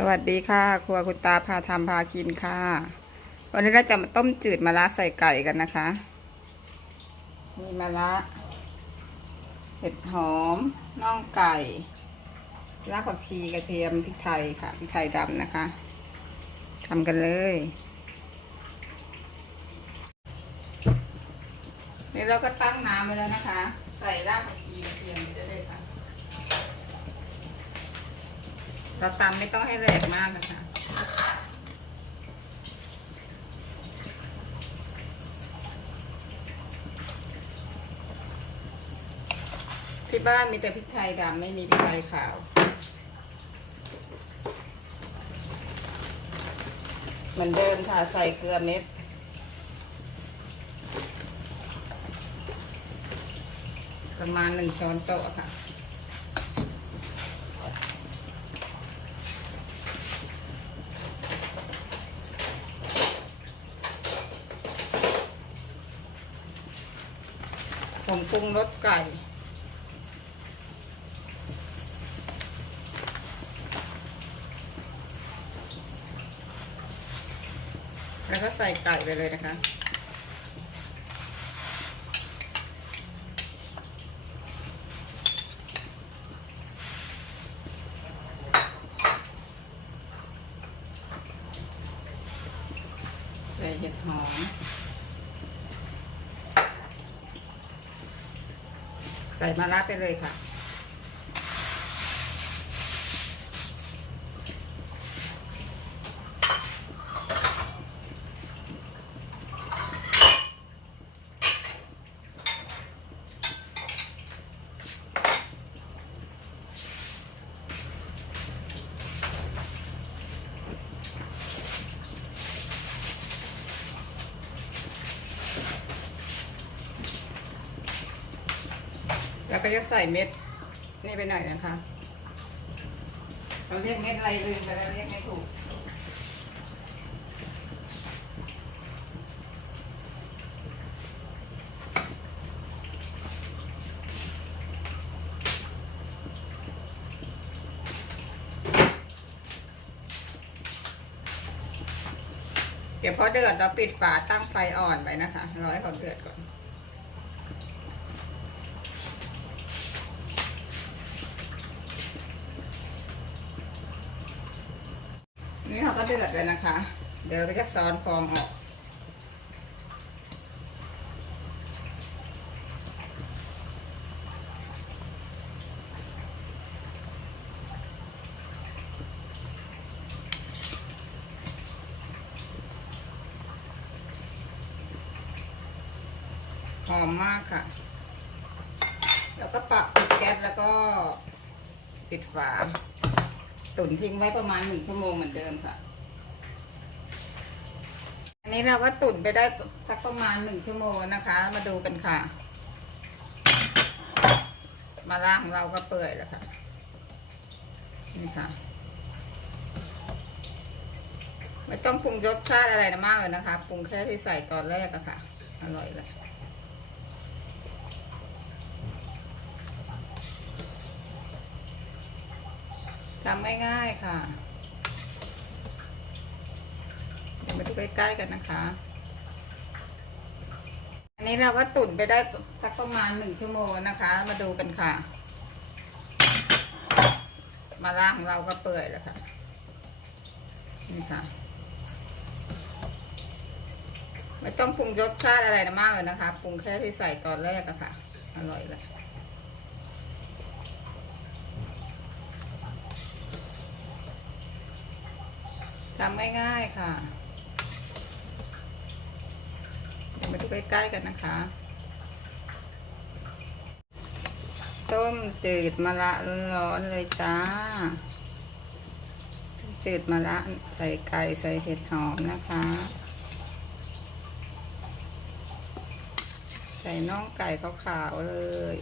สวัสดีค่ะ ครัวคุณตาพาทำพากินค่ะ วันนี้เราจะมาต้มจืดมะระใส่ไก่กันนะคะ มีมะระเห็ดหอมน่องไก่รากผักชีกระเทียมพริกไทยค่ะพริกไทยดำนะคะทำกันเลย นี่เราก็ตั้งน้ำไว้แล้วนะคะ ใส่รากผักชีกระเทียมไปได้เลยค่ะ เราตำไม่ต้องให้แหลกมากนะคะที่บ้านมีแต่พริกไทยดำไม่มีพริกไทยขาวเหมือนเดิมค่ะใส่เกลือเม็ดประมาณหนึ่งช้อนโต๊ะค่ะ ผมปรุงรสไก่ แล้วก็ใส่ไก่ไปเลยนะคะใส่เห็ดหอม ใส่มะระไปเลยค่ะ แล้วก็จะใส่เม็ดนี่ไปหน่อยนะคะ เราเรียกเม็ดอะไรลืมไปแล้วเรียกไม่ถูก เดี๋ยวพอเดือดเราปิดฝาตั้งไฟอ่อนไปนะคะ รอให้เขาเดือดก่อน นี่เขาก็เดือดเลยนะคะ เดี๋ยวเราก็จะซ้อนฟองออกหอมมากค่ะ แล้วก็ปรับปิดแก๊สแล้วก็ปิดฝา ตุ๋นทิ้งไว้ประมาณหนึ่งชั่วโมงเหมือนเดิมค่ะ อันนี้เราก็ตุ๋นไปได้สักประมาณหนึ่งชั่วโมงนะคะ มาดูกันค่ะ มาล่าของเราก็เปื่อยแล้วค่ะ นี่ค่ะ ไม่ต้องปรุงรสชาติอะไรนะมากเลยนะคะ ปรุงแค่ที่ใส่ตอนแรกอะค่ะ อร่อยเลย ทำง่ายๆค่ะ เดี๋ยวมาดูใกล้ๆกันนะคะ อันนี้เราก็ตุ๋นไปได้สักประมาณหนึ่งชั่วโมงนะคะ มาดูกันค่ะ มาล่าของเราก็เปื่อยแล้วค่ะ นี่ค่ะ ไม่ต้องปรุงรสชาติอะไรนะมากเลยนะคะ ปรุงแค่ที่ใส่ตอนแรกอะค่ะ อร่อยเลย ทำง่ายๆค่ะ เดี๋ยวมาดูใกล้ๆกันนะคะ ต้มจืดมะระร้อนๆเลยจ้า จืดมะระใส่ไก่ใส่เห็ดหอมนะคะ ใส่น่องไก่ขาวๆเลย